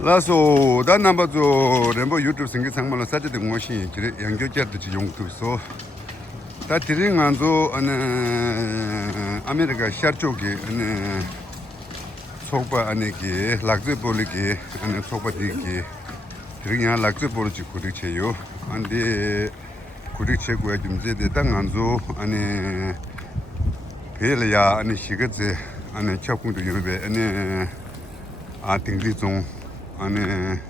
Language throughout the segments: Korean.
라소 다 넘버도 렘보 유튜브 생기 상말로 사제된 것이 그래 연결자듯이 용도서 다 드링 안도 어느 아메리카 샤 쪽에 어느 속바 안에게 락즈볼이게 어느 속바디게 드링이야 락즈볼지 그렇지요 안데 그렇지고야 좀 제대 땅 안도 안에 벨야 안에 시거제 안에 척군도 유배 안에 tingli ane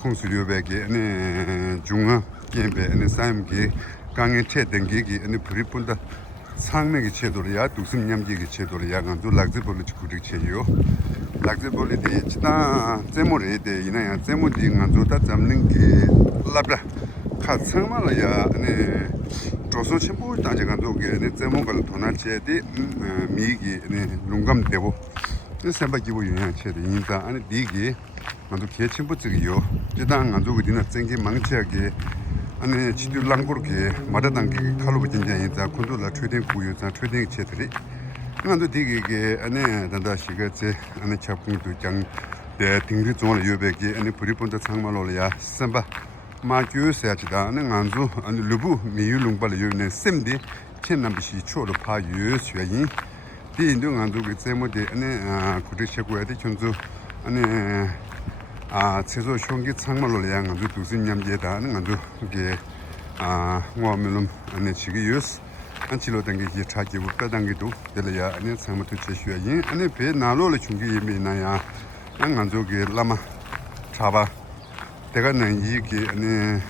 kongsulyo bagi ane junga gembe ane saimgi 강에 체등기기 ane 프리폰다 상맥이 체도리야 두슴 냠기기 체도리야 간도 락즈볼이 구릭 체요 락즈볼이 지나 제모레데 이나야 제모디 간도 다 잡는 게 라브라 카상말이야 ane 조선 친구 단지 간도 게 제모가 도나체디 미기 ane 룽감되고 생각기고 유냥 체데 인자 아니 디기 만도 개침부지요 지당 안도 우리는 생기 망치하게 아니 지도 랑고르게 마다당게 칼로 진짜 인자 콘도라 트레이딩 구유자 트레이딩 체들이 만도 디기게 아니 단다시가제 아니 잡군도 장대 딩리 존을 요백게 아니 브리본다 상말로야 삼바 마규세지다 아니 안주 아니 루부 미율롱발 요네 셈디 첸남비시 초로 파유 쇠인 디인도 안주게 제모데 아니 구르셰고야 되 전주 아니 최소 쇼기 창말로 양은 두신 냠제다 하는 건도 이게 뭐면은 아니 지금 유스 안치로 당기기 차기고 빼당기도 될야 아니 상무도 제시야인 아니 배 나로를 중기 예미나야 안간조게 라마 잡아 내가 난 이게 아니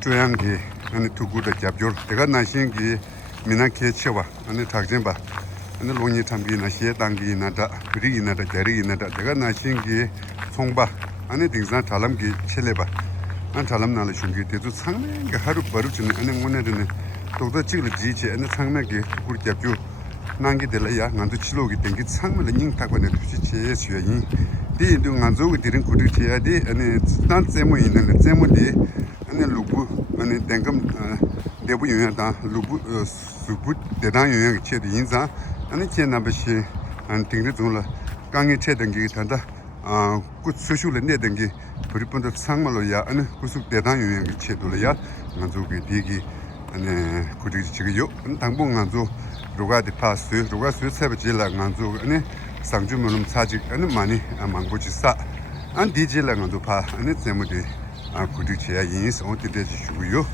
조양기 아니 두고다 잡죠 내가 나신기 미나케 쳐봐 아니 탁젠바 ane longi tambi na xie dangi na da gri na da gari na da daga na xingi 송바 ane dingzan talam gi cheleba an talam na la shungi te zu changme ge haru baru chune ane ngone de dokda chigla ji che ane changme ge gur gyapju nangi de la ya ngandu chilo gi dengi changme la ning takwa ne tuchi che syo yin de du nganzo gi dirin kudu che ya de ane tan zemo yin ne zemo de ane lubu ane dengam debu yin da lubu subu de dan yin che de yin za 아니 제나버시 안 띵르 좀라 강에 체등기 탄다 그 수슈를 내등기 브리본도 상말로야 아니 구숙 대단 유형이 체도려야 만족이 되기 아니 그리 지금요 당봉 만족 로가디 파스 로가 수세버지라 만족 아니 상주문음 사직 아니 많이 망고지사 안 디질라 만족 파 아니 제모디 그리 지야 인스 어디 되지 주고요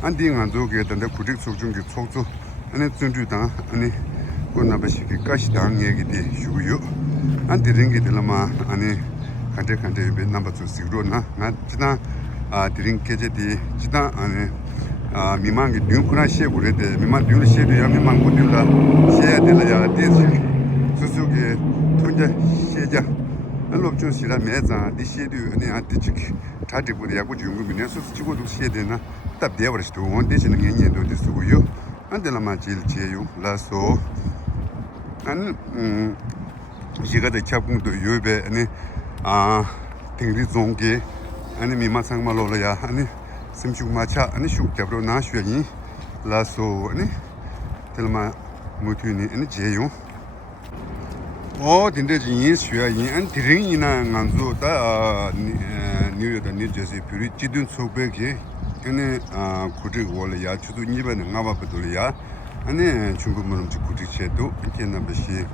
안 딩만족에 된다 그리 속중기 속주 아니 준주다 아니 고나베시기 까시당 얘기디 주고요 안 드링기 들라마 아니 간데 베 넘버 2 시로나 나 지나 드링케제디 지나 아니 미망기 듀크나 시에고레데 미망 듀르 시에도 야 미망 고딜라 시에야 될야 데지 수수게 톤자 시에자 알롭죠 시라 메자 디시에도 아니 아티직 타디고리 야고 중국민에 수수 치고도 시에되나 딱 되어버리시도 원데지는 얘기도 됐고요 안 될라마 질지요 라소 아니 지가데 차분도 요베 아니 팅리 종게 아니 미마상말로야 아니 심축마차 아니 슈크잡로 나슈니 라소 아니 텔마 무투니 아니 제요 딘데지 인슈야인 안 드링이나 간조다 뉴욕 뉴저지 퓨리 지든 소베게 아니 구리 월야 주도 니베는 나바도리야 아니 중국문음 구직체도 이제나듯이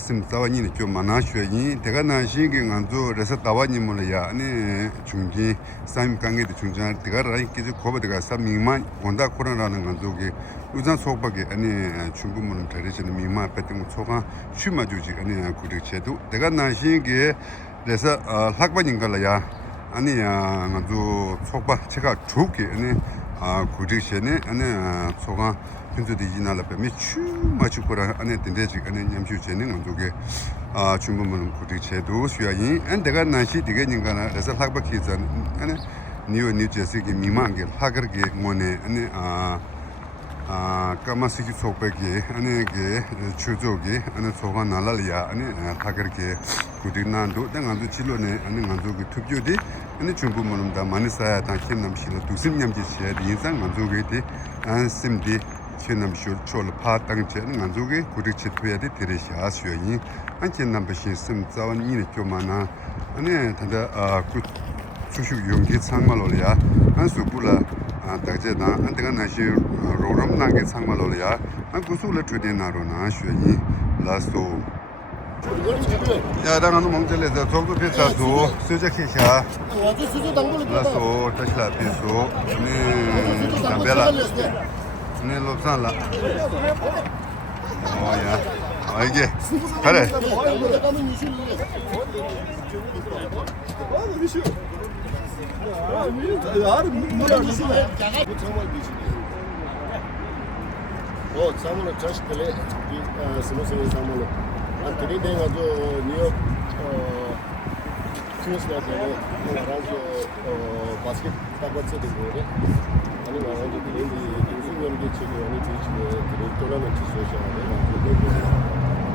심사원이 좀 많아셔니 내가 나시게 간도 그래서 다와님을야 아니 중기 사임 강에도 중간 내가 라이키지 고버드가 삼미만 원다 코로나라는 간도게 우선 속박에 아니 중국문음 들으시는 미만 배팅 초가 쉬마주지 아니 구직체도 내가 나시게 그래서 학번인걸야 아니야 간도 속박 제가 좋게 아니 구직체네 아니 초가 근데도 이나라에 미추 맞추고라 안에 된대지 안에 냠슈제는 언도게 중국문은 구직체도 수야인 안 내가 나시 되게 인가나 그래서 학박기전 안에 뉴저지기 미망게 하거게 뭐네 안에 까마시기 속백이 안에게 추조기 안에 소가 날라리아 안에 하거게 구직난도 당한도 치료네 안에 만족이 투표디 안에 중국문은 다 많이 쌓야 다 힘남시로 두심냠지 시에 인상 만족이 돼 안심디 chenam shul pa tang chen nganzuge kurik chitwe de tereshi asyo yin an chenam bashin sim zawan yin kyomana ane tanda ku sushu yonggi changmalolya an subula dagje da an tega nashi roram nange changmalolya an kusula tude naro na asyo yin laso 야, 나는 멍절에서 정도 비싸도 수적해샤. 라서 다시라 비소. 네, 담배라. 네, 롭산라. 야. 이게 그래. 사모는 자식들의 스무스의 사모는 Anthony Dengazo New York Tuesday around basket tabletse de gore ani around the using one get chili ani teach the tournament social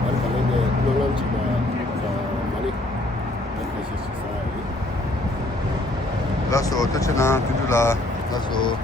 and kalende nolan china mani society 라서 어떻게나 두두라 라서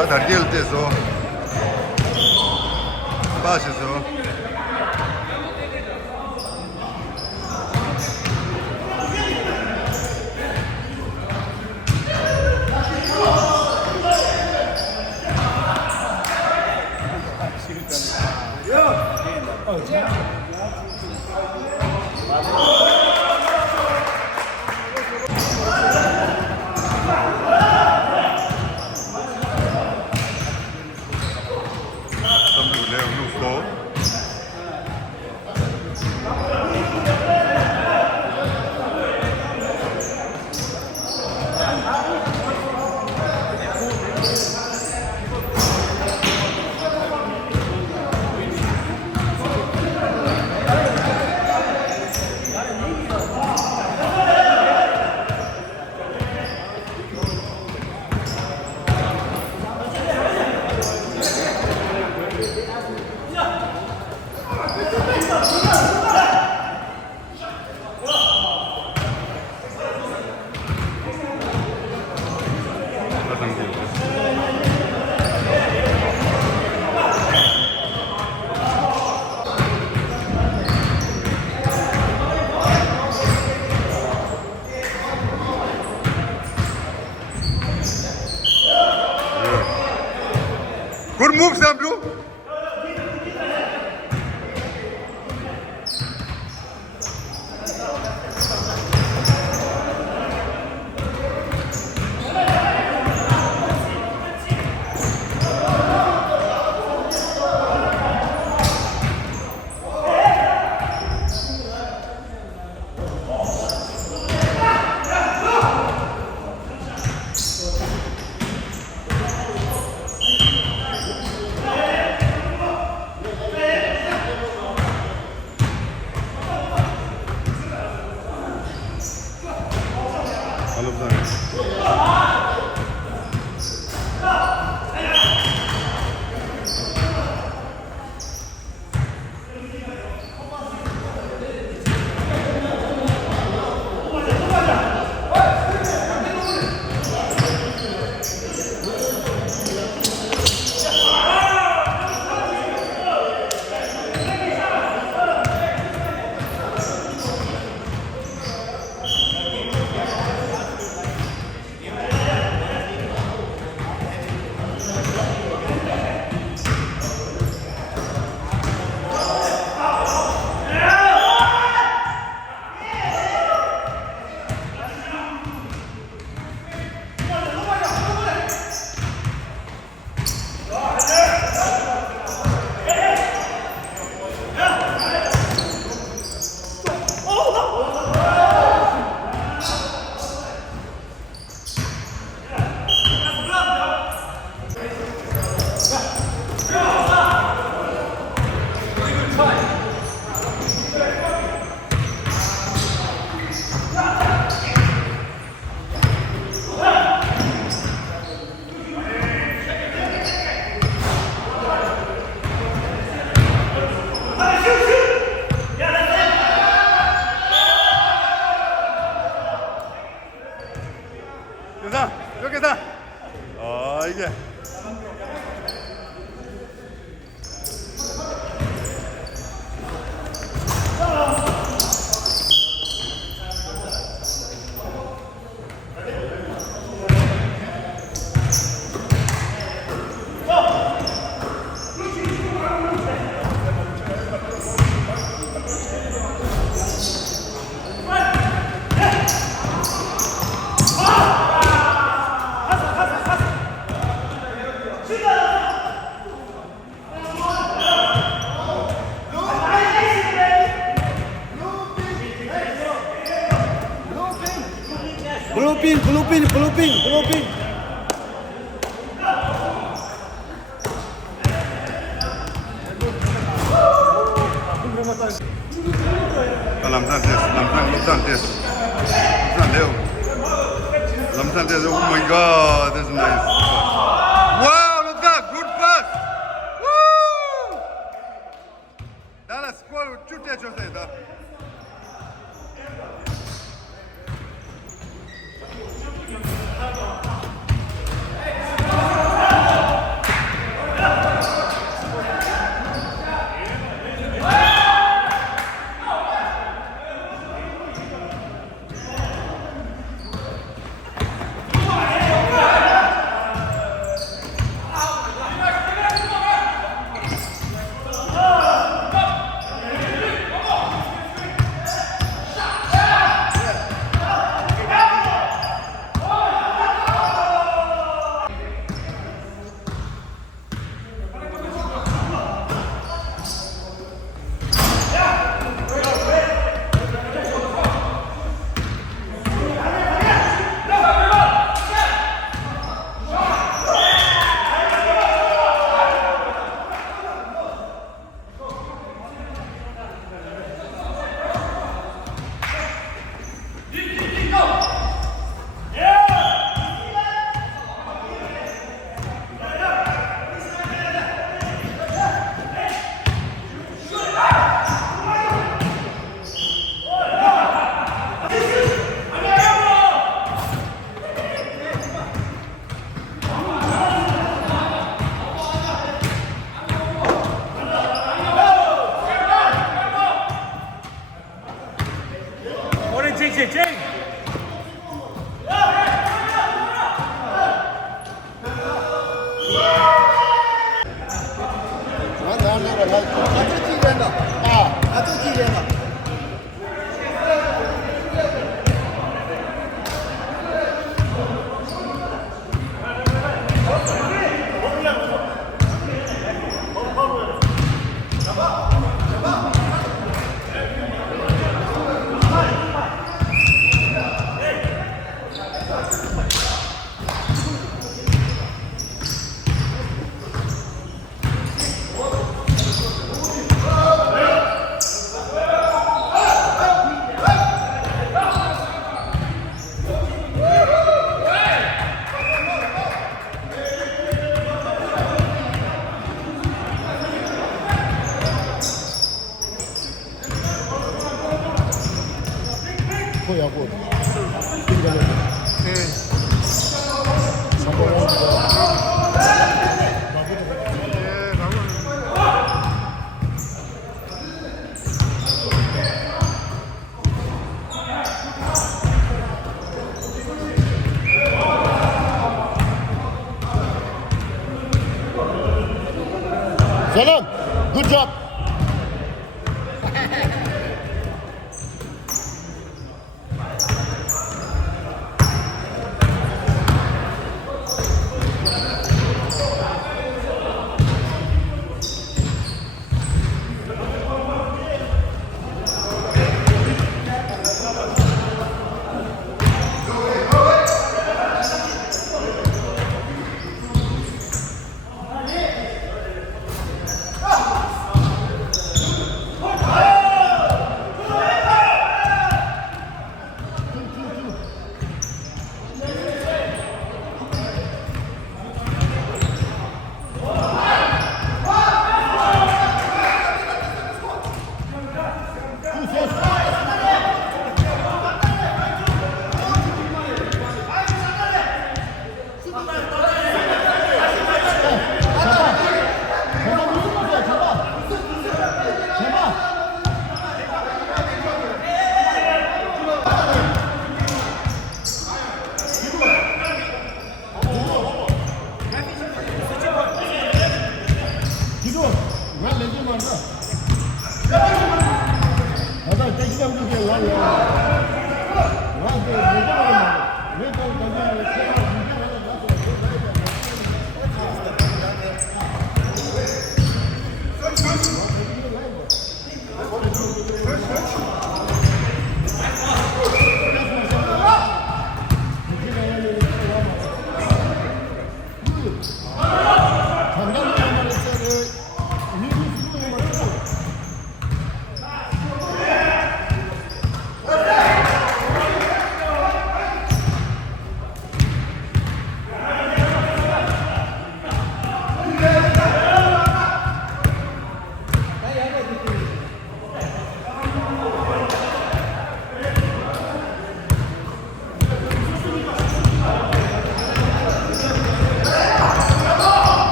다 달걀 떼서 빠셔서 Good move, Sam, bro. I love that. 여기다. 이게. Blue pin. Oh my God, that's nice. Wow, look at that, good pass. Woo! Dallas score chutte chose da. 야구. Salam, good job.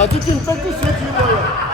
아직은 뺏길 수 있는 거예요.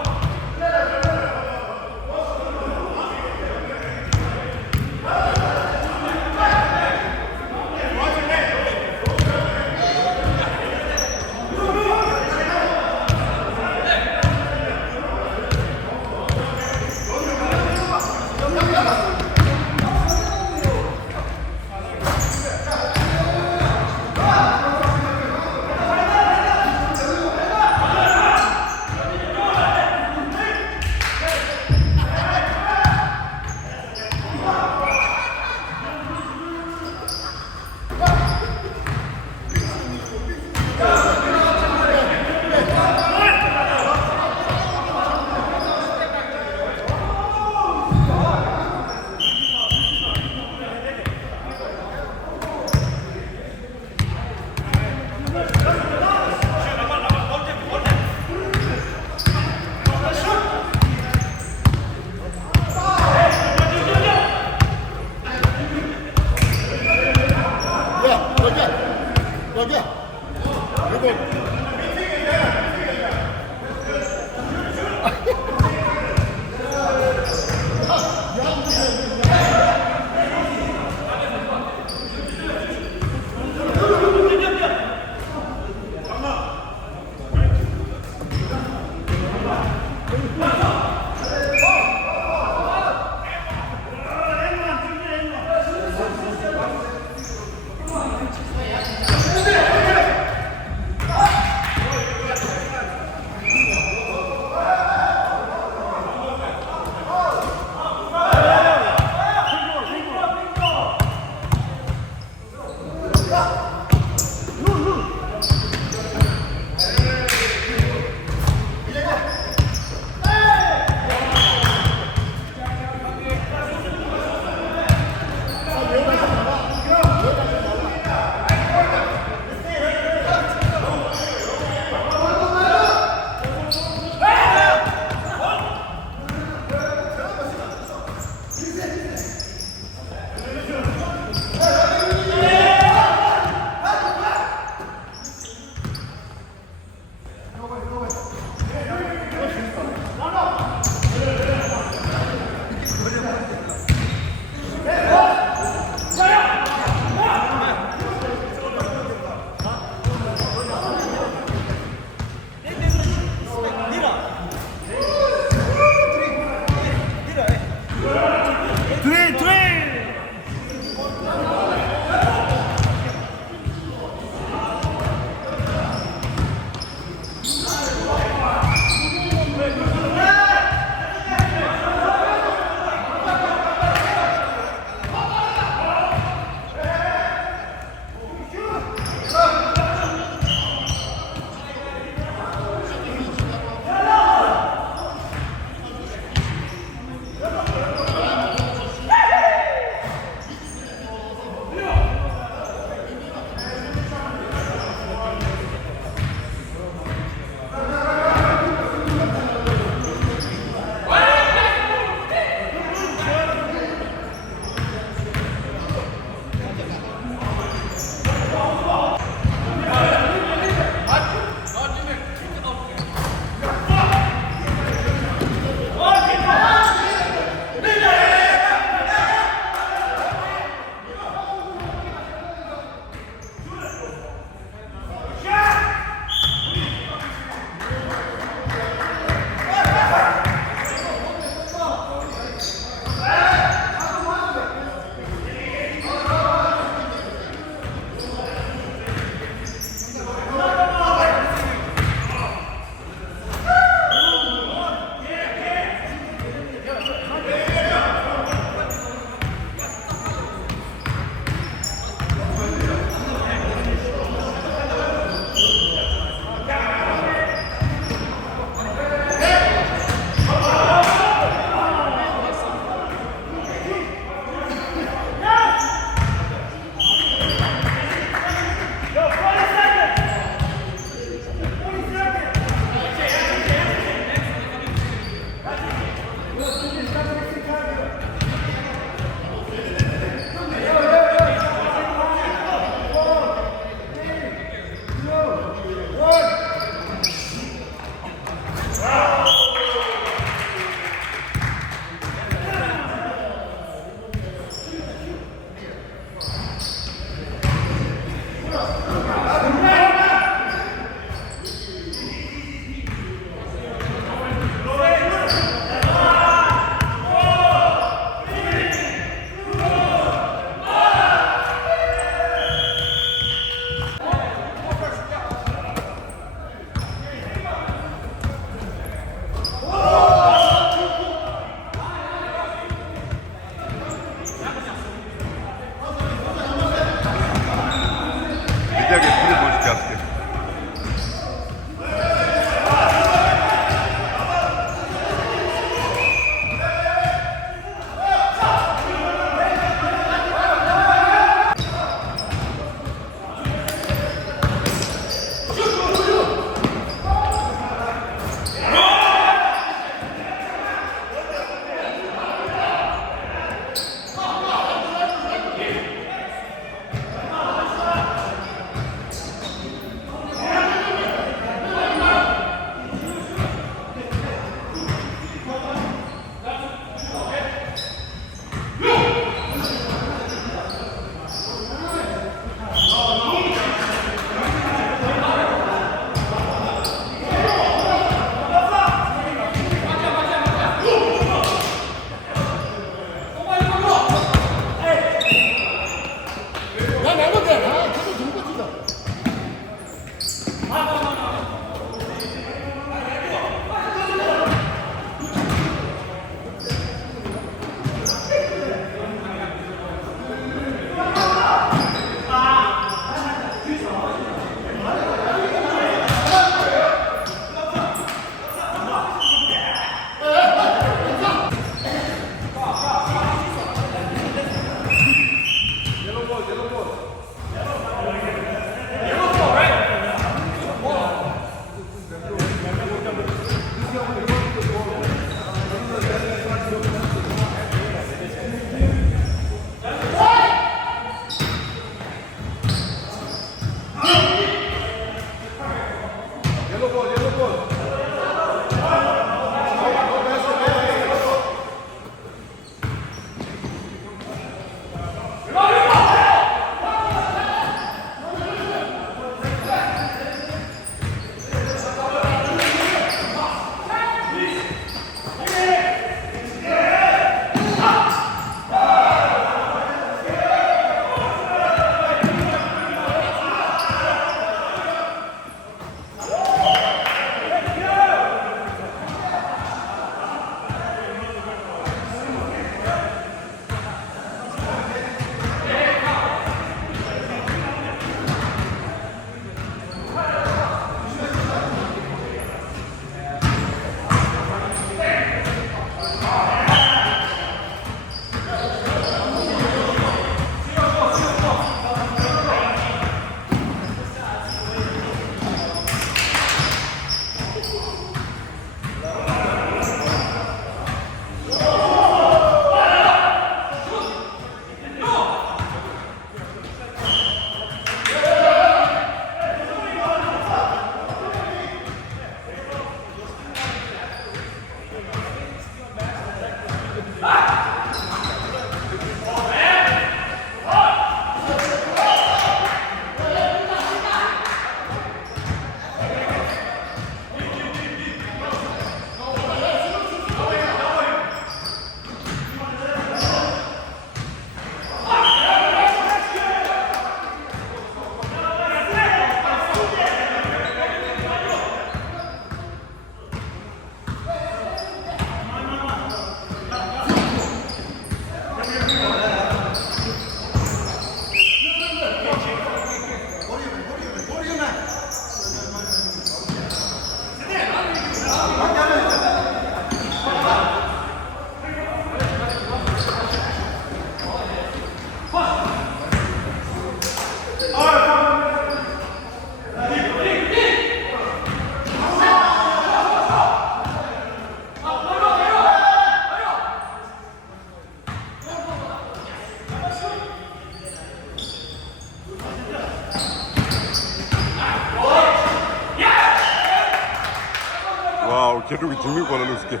저쪽에 지미 걸어놓을게.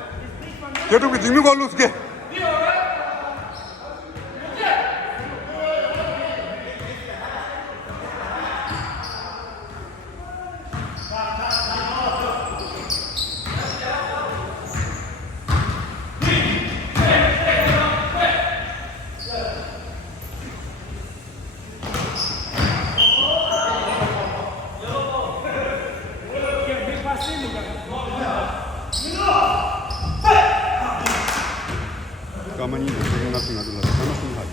저쪽에 지미 걸어놓을게. 가만히 있는 세금 같은 거 가지고 하나씩 하지.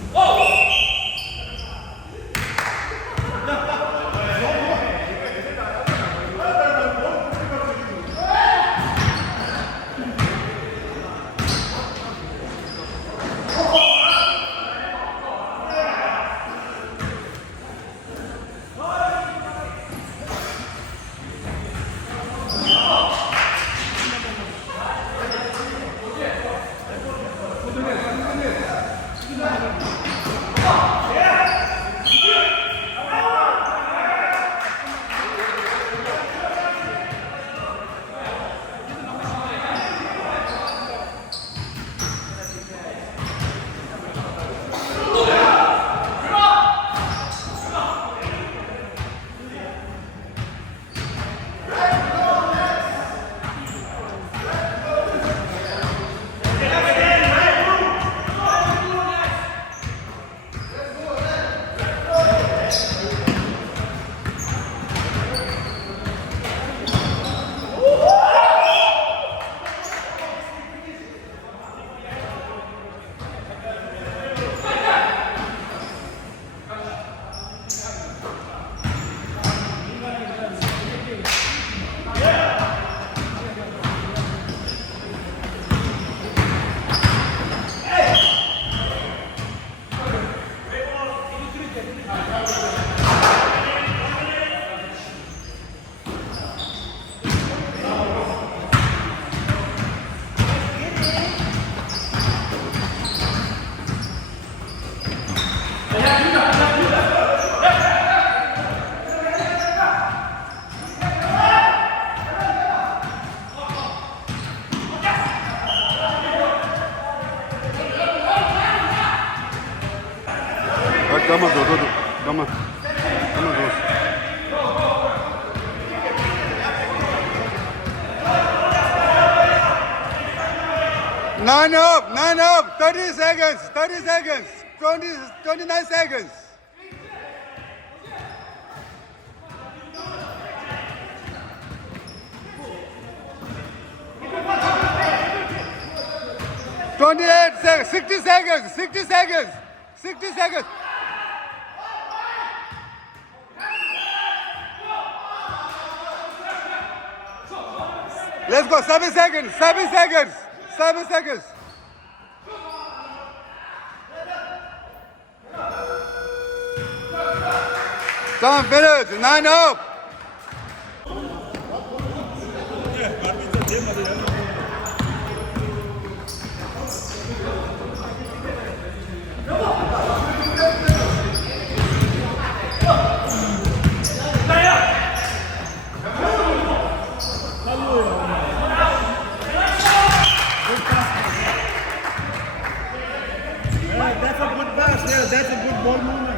Come on, come on. Come on, Nine up, 30 seconds, 29 seconds. $28 seconds, 60 seconds. Let's go, 7 seconds. Time finish, 9 up. That's a good pass there. That's a good ball movement.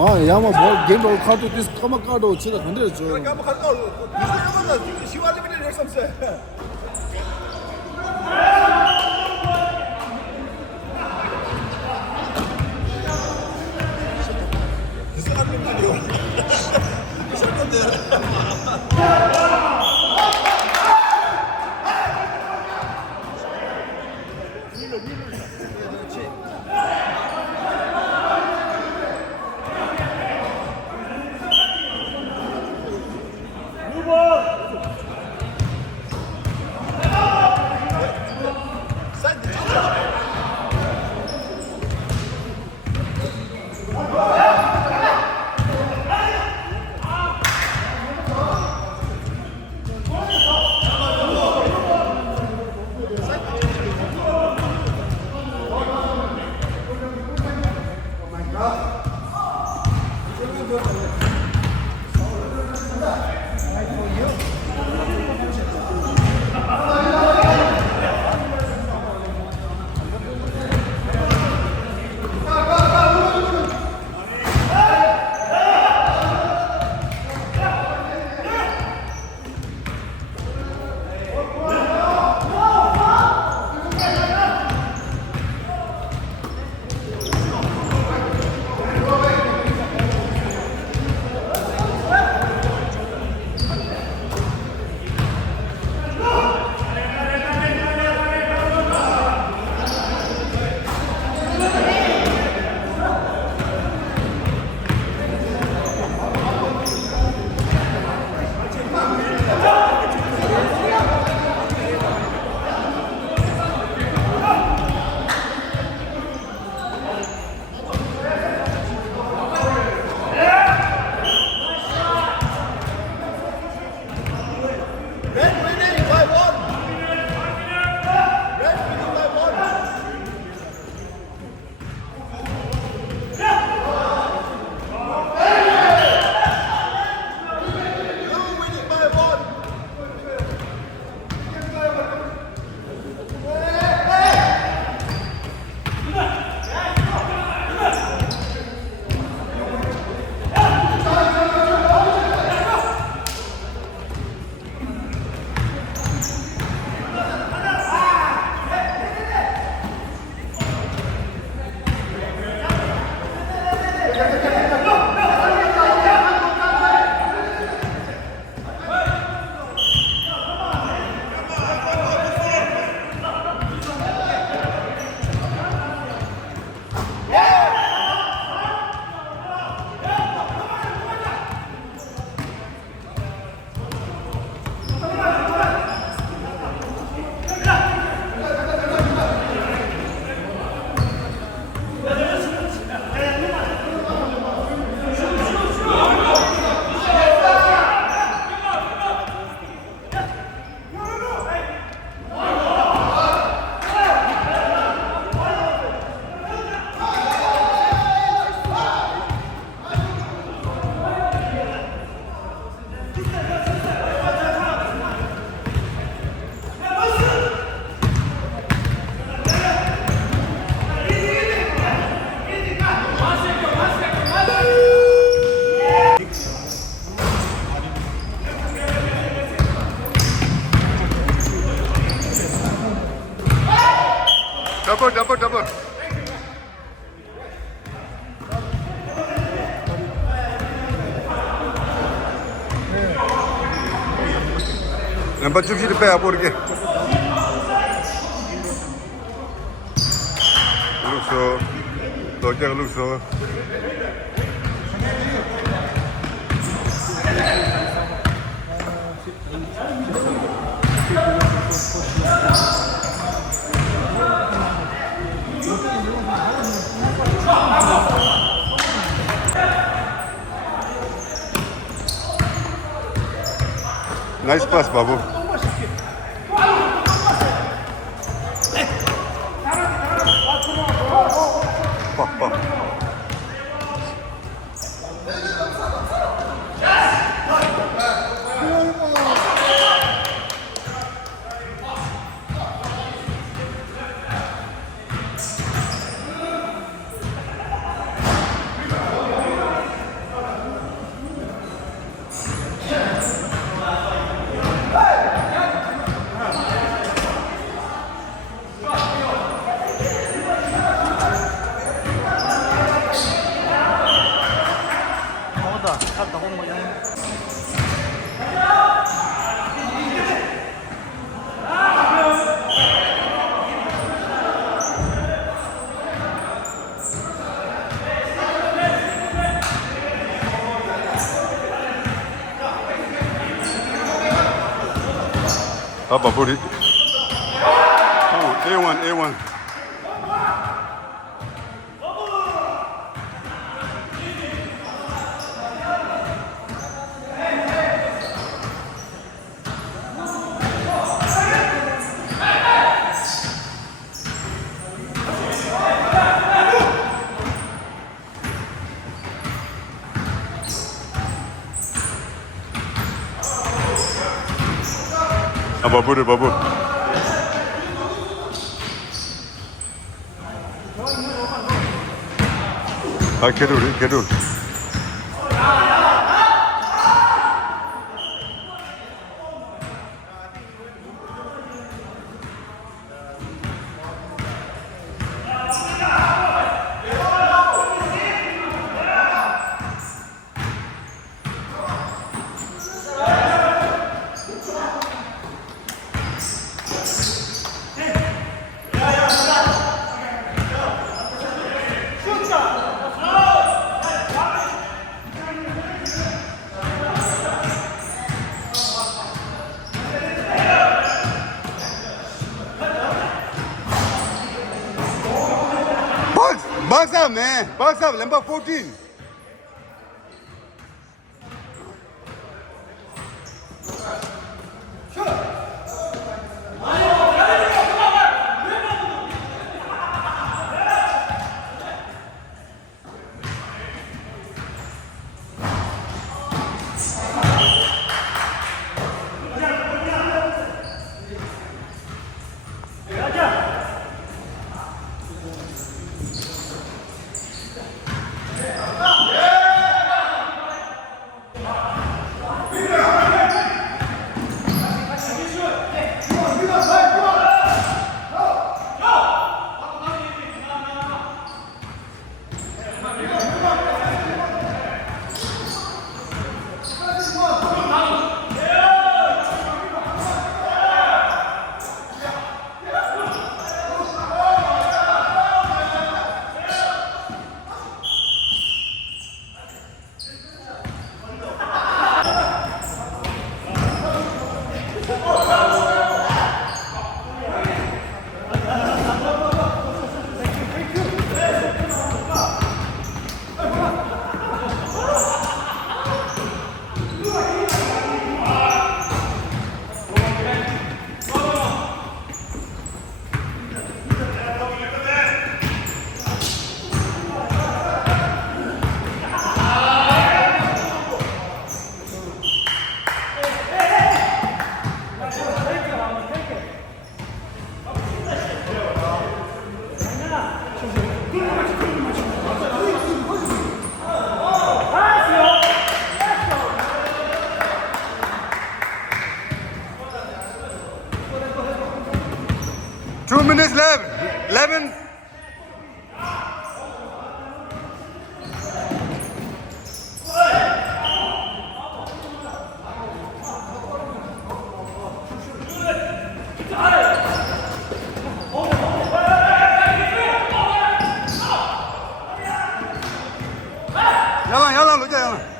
마 야마 뭐 게임을 카드 디스 까마 카드 치다 건드렸죠. 그러니까 한번 갔다 와. 무슨 시와리비를 열 삼세. 이상한 놈들이요. 이상한 놈들. 더블. Nampak cuci depan apa lagi? Luso, dojang luso. Nice pass, Babu. Pop. 갔다 온 모양. 아빠 버리. A1, A1. 아빠 버리, 바보. 아, 개돌. Box up, man. Box up, number 14. Two minutes left. 11. 야랑, 로자, 야랑.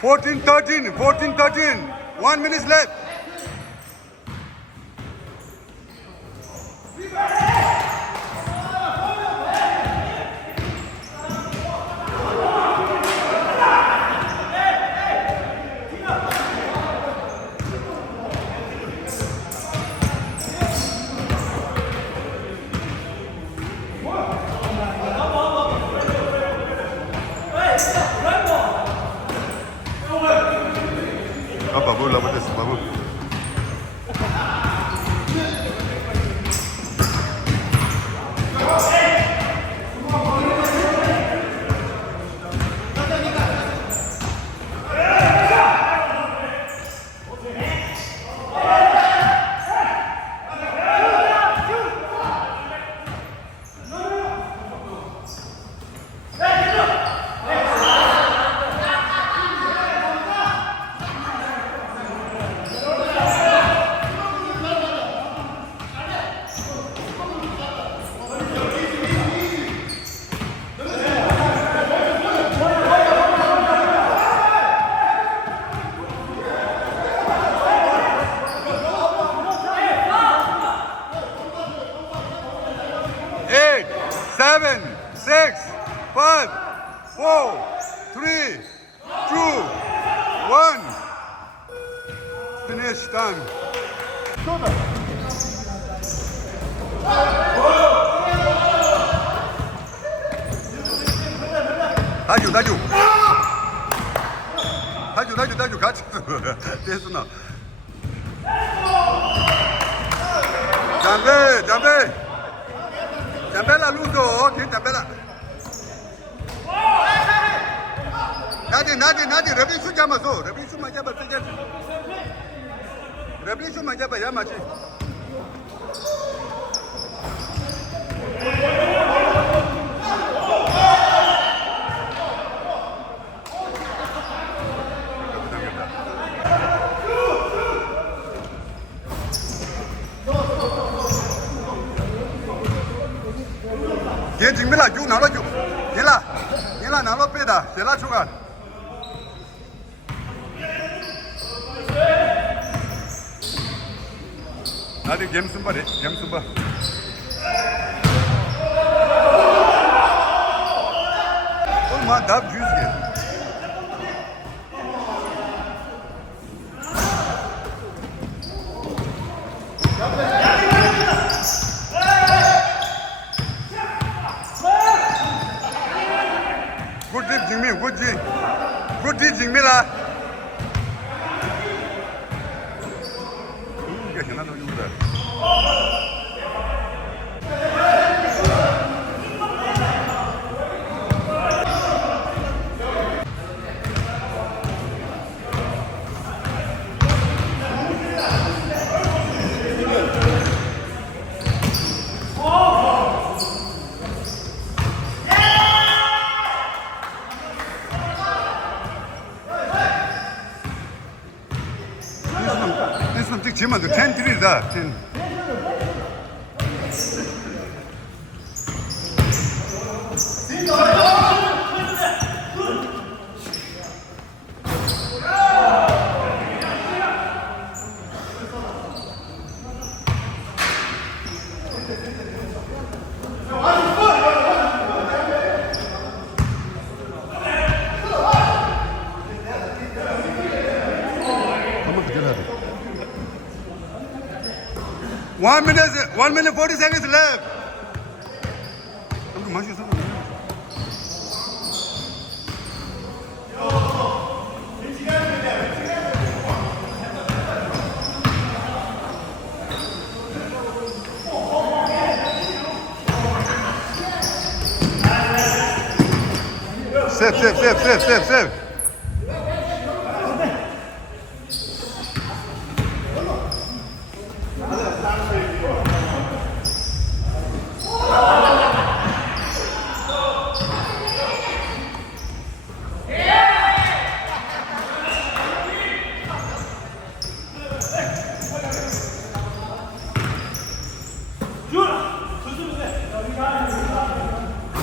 Fourteen, 13. 1 minute left. Apa bola pada sebab 6, 5, 4, 3, 2, 1. Finish, done. 다주 같이 됐으나 잠베라 루도 잠베라 나디 레비수 잡아서 레비수 맞아봐 레비수 맞아봐 야마치 얘 지금이라 쭉 나눠줘 얘라 나눠 빼다 얘라 추가 나도 게임 숨바래 게임 숨바 얼마 답 주스게 Good deep, Jimmy. Good deep. Good deep, Jimmy lah. Gak kena tu juga. Something Jim on the 10-3 da 10. One minute 40 seconds left. Save.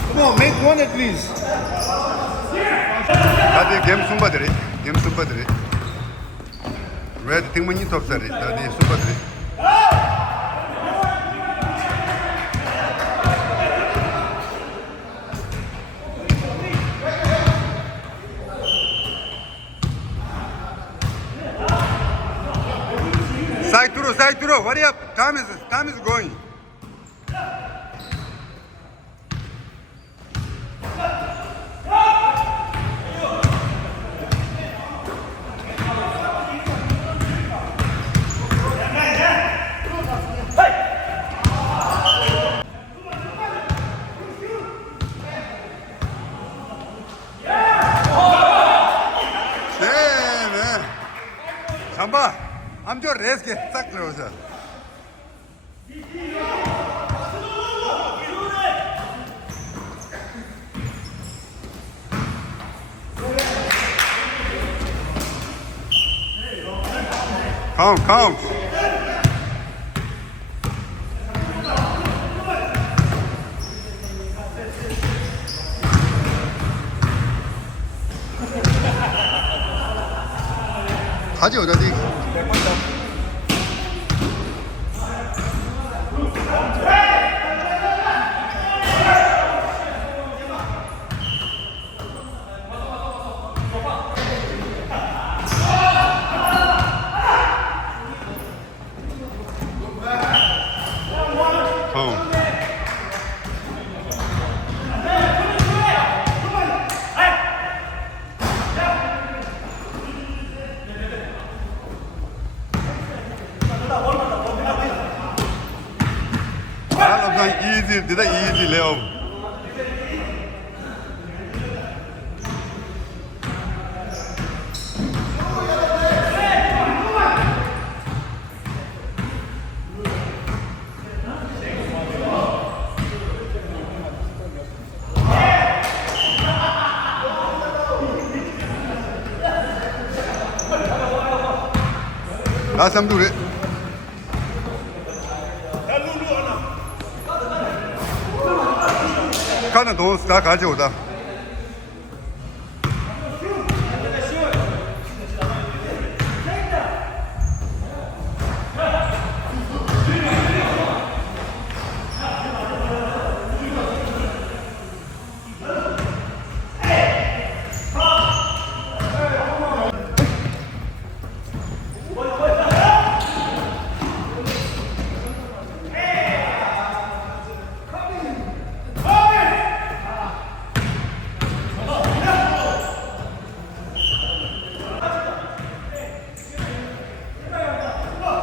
Come on, make one at least. 다들 게임 숨바들이 왜 등문이 톱살이 다들 숨바들이 side through hurry up time is going Samba, I'm your race ke tak closer. Count. 가지 어디? did I easy leo. Last time do it. Kana don sta 가져오다.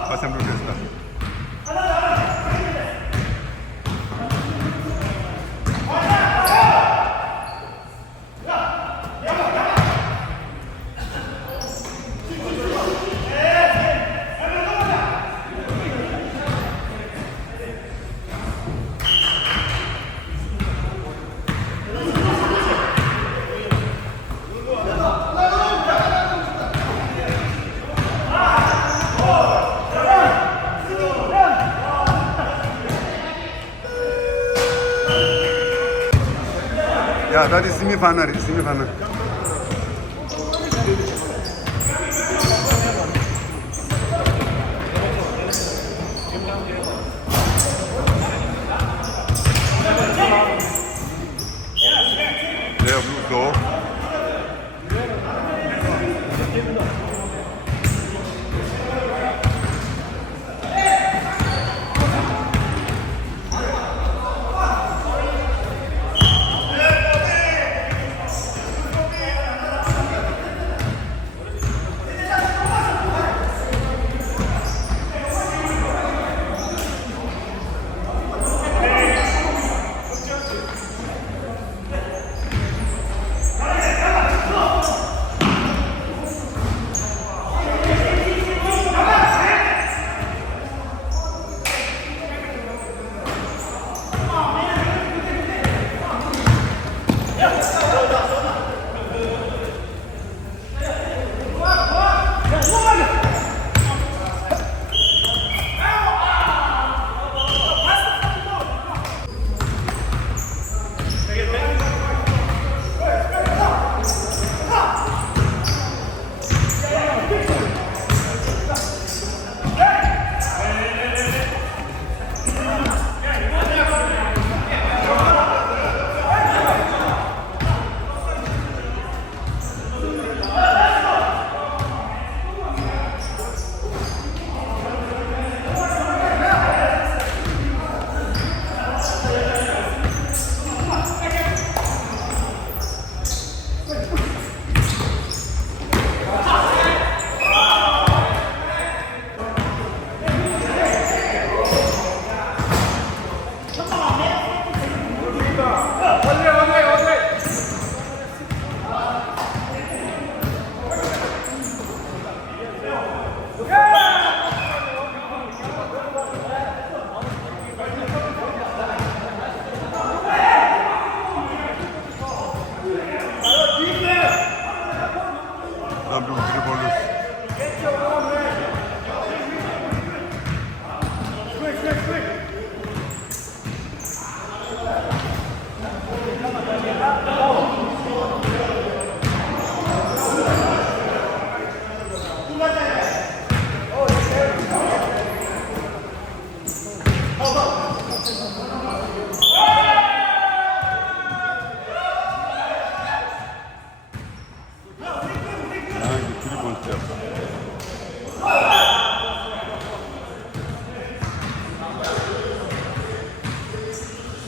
Last time do this. Yeah, that is semi-final. Semi-final. Yeah, blue goal.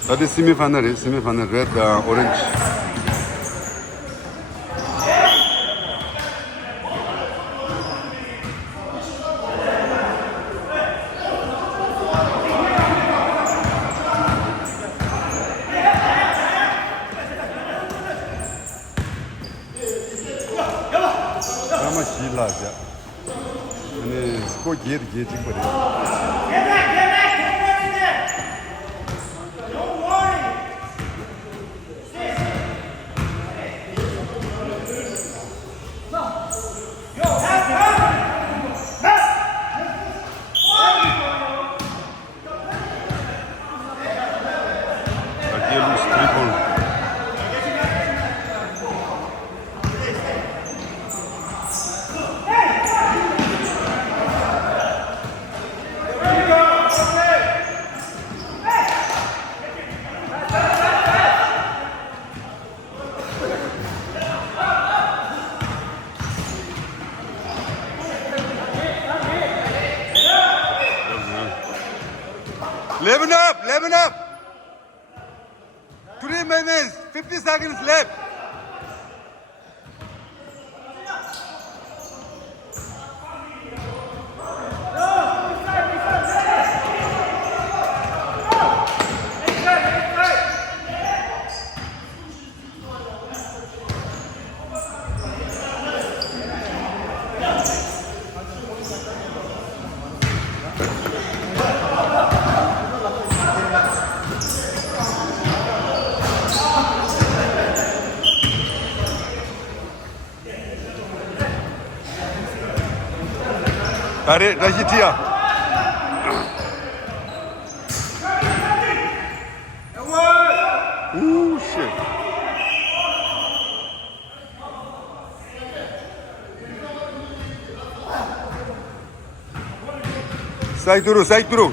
That is semi-final, red, orange. 아마 시라자. 아니 스코지에 게지 거래. Level up, level up. 3 minutes, 50 seconds left. Tarik, dah Tia. Ooh, shit. Sai turun.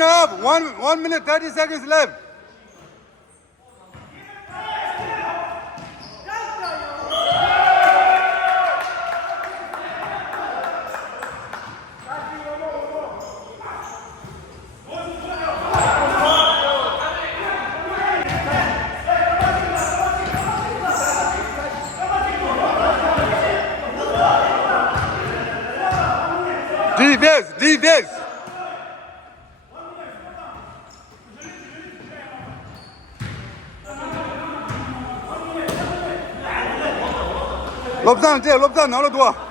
Up. 1 minute 30 seconds left. Defense. 롭산 나로 도와.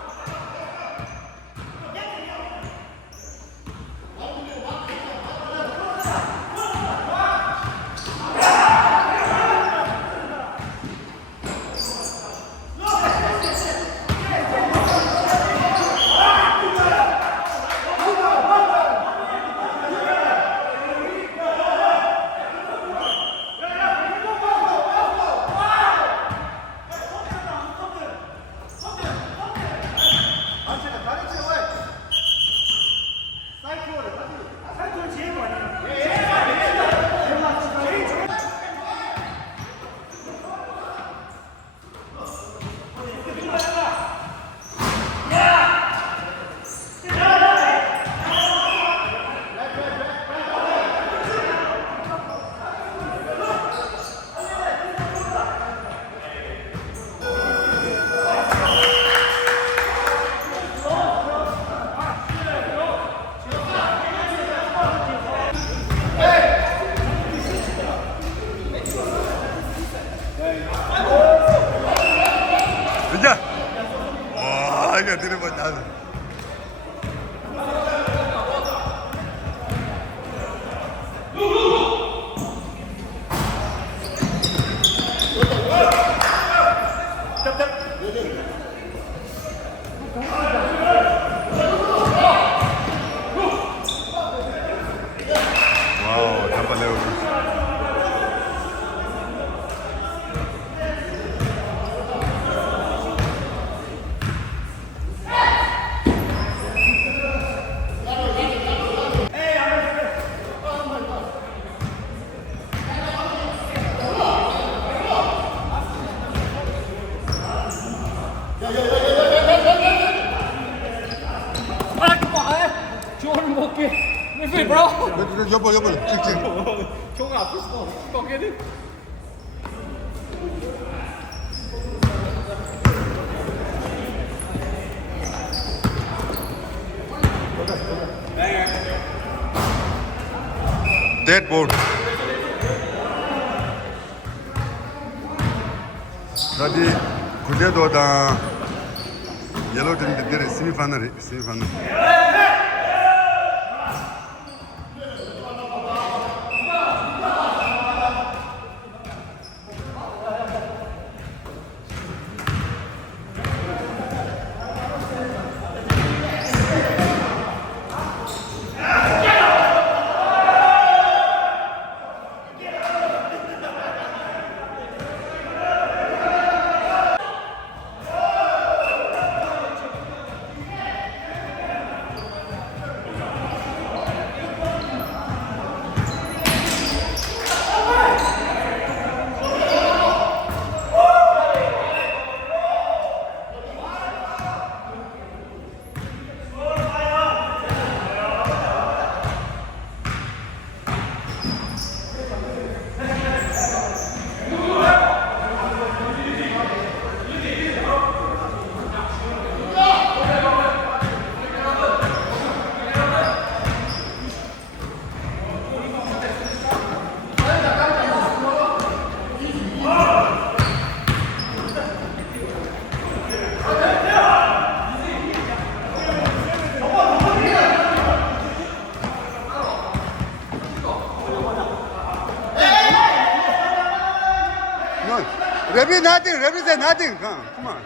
내가 들어봤다. 와우, 단발 내고. Jordan walk in with me, bro. 여보, 찍찍. Jordan 앞에 있어. 거기는. Dead ball. Tadi kuliah dah yellow dan dia semifinal. No, Ravi nothing. Ravi said nothing. Come on.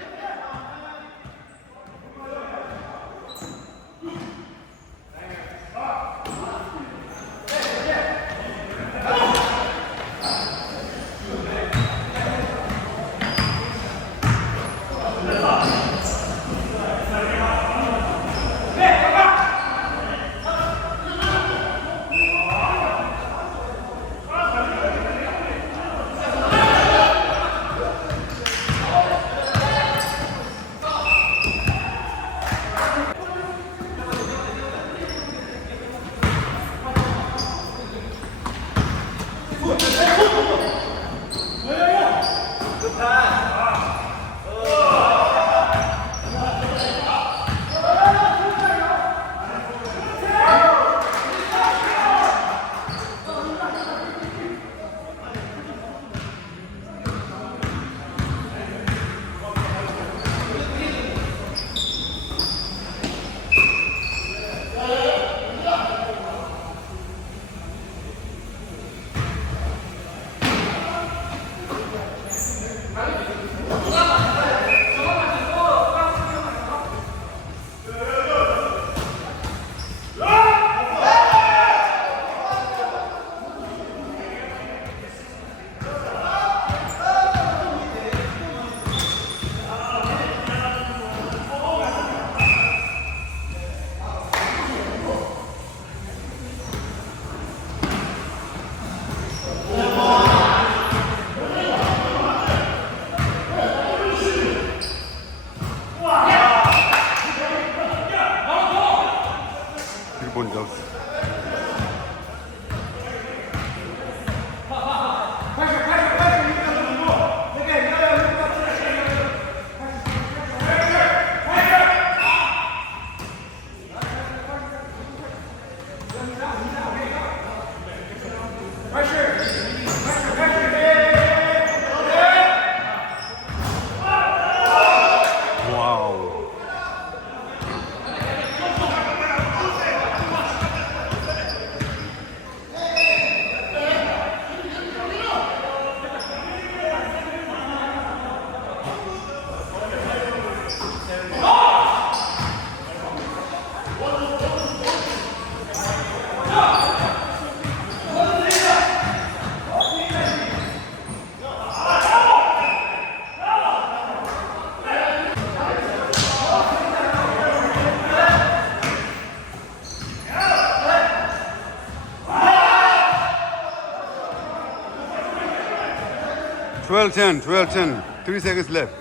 12-10, 12-10. 3 seconds left.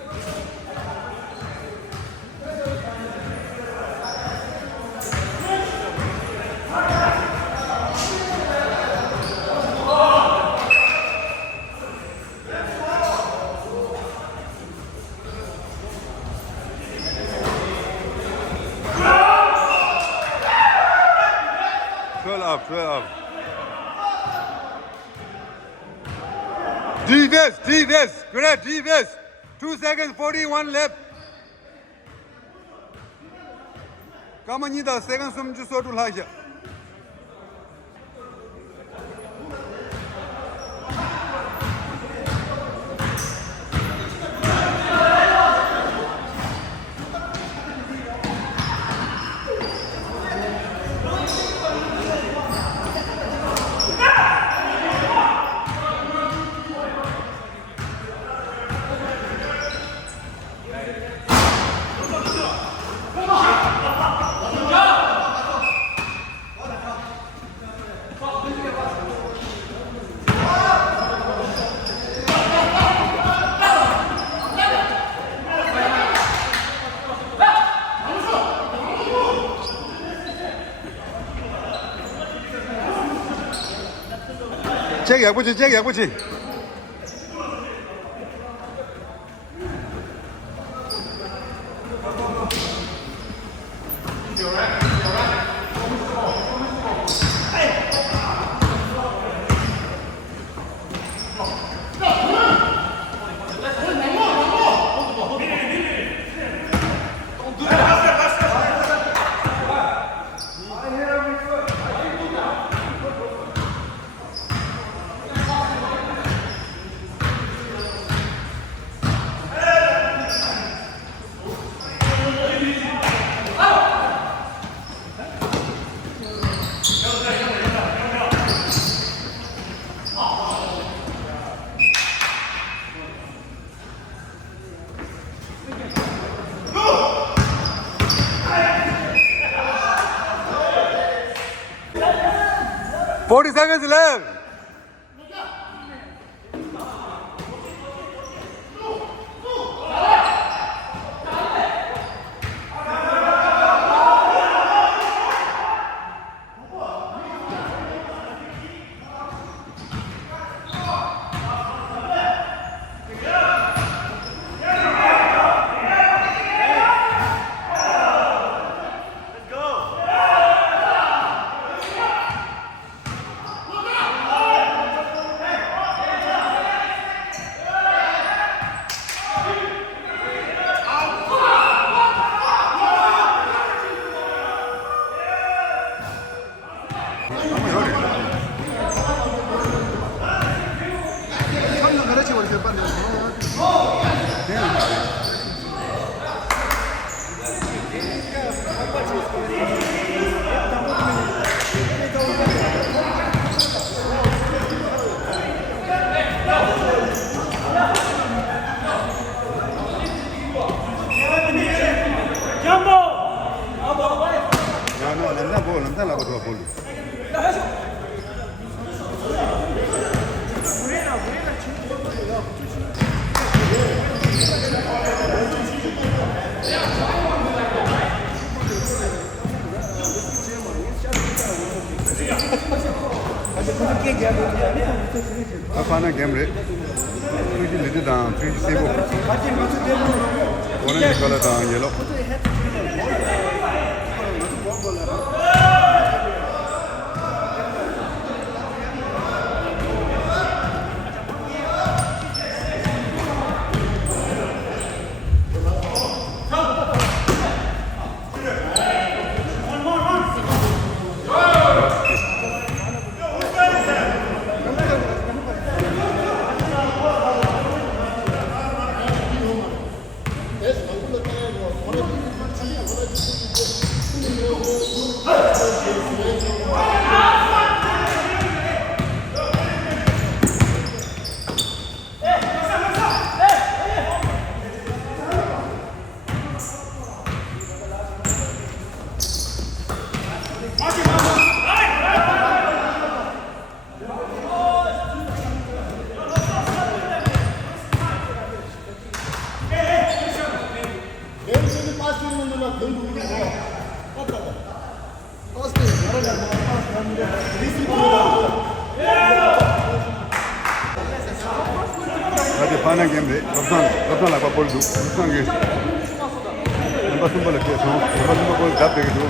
Up, 12 up. Defense. Great defense. 2 seconds, 41 left. 가만히다 세컨 숨주 소를 하자. 잭 야구지. Forty seconds left. Nanti lah berdua bolu. Apa nak game re? Ini lihat dah, ini sebo. Orang kalau dah yellow. 누나 결국 이거 Hadi pana gemde. Lopsan la papol du. Lopsan ge. Lamba sumba leke so. Lamba sumba kol dab de du.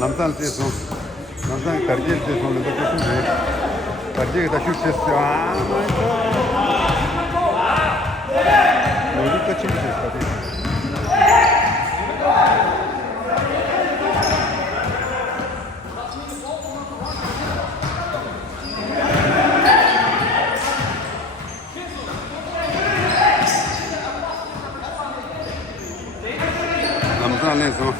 Lamsan te so. Lamsan karje te so lamba ke so. Karje da şu ses. Ah my god. Öyle kaçın ses hadi. Lamsan ne so.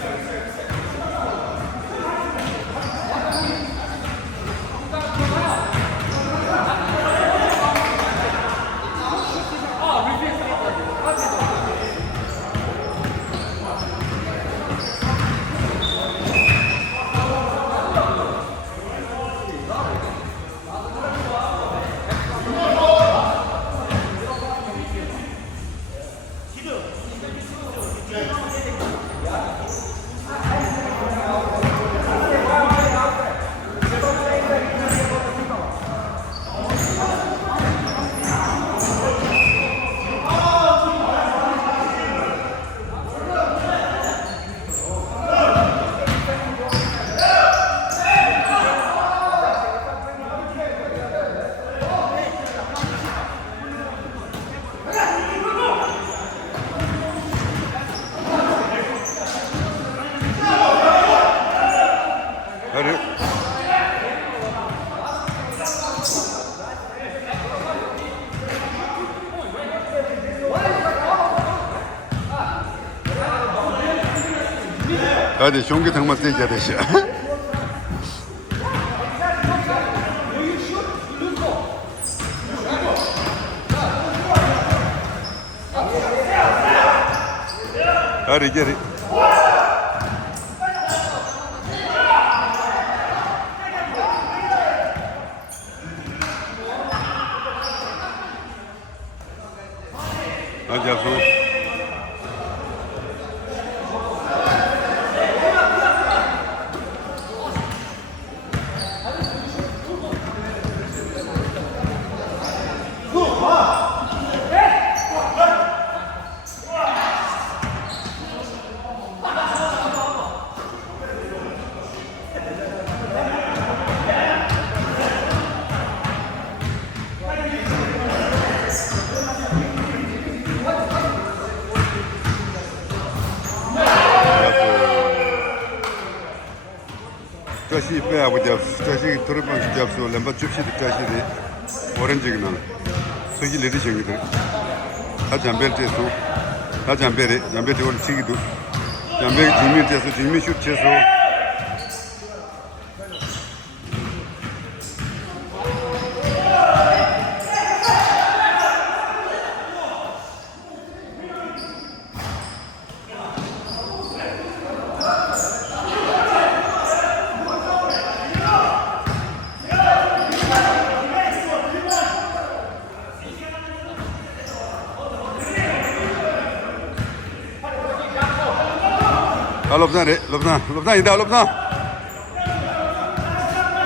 Hadi. Hadi şonge tanıması icadı şey. Hadi geri. Hadi yapalım. Taşı pe yapacağız. Taşı turban yapacağız. Lamba çöpçü taşı de orange gibi lan. Soğuk ledi çengidi. Ha jamber teso. Ha jamber de ol çigidu. Jamber jimmi teso, jimmi şut teso. Lopsan re, Lopsan indah Lopsan.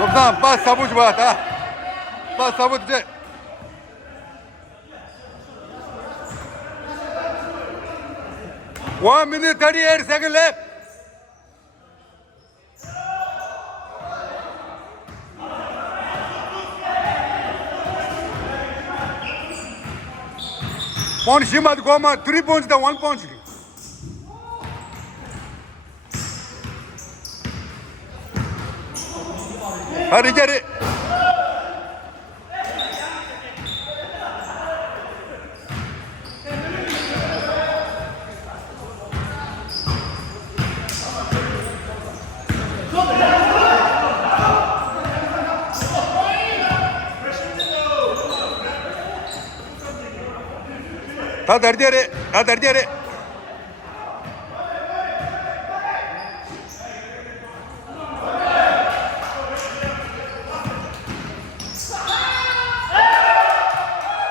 Lopsan pas sabut buat ah. Pas sabut je. One minute 38 seconds left. Point Shimad Goma 3 points to 1 point. Hadi geri. Ta derdi yere, ta derdi yere.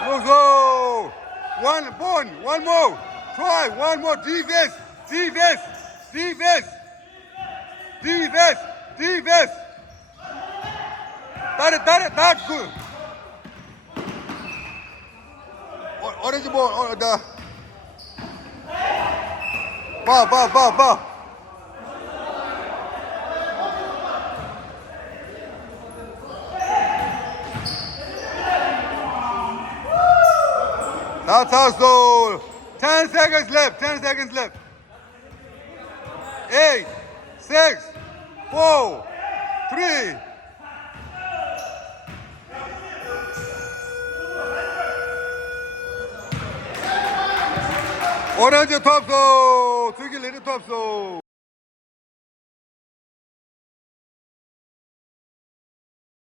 Let's go. One more. Try one more defense. Defense. Defense. Defense. Defense. That's good. Orange ball. The ball. That's our soul. 10 seconds left. 10 seconds left. 8, 6, 4, 3. Orange top zone. 2개 레드 top zone.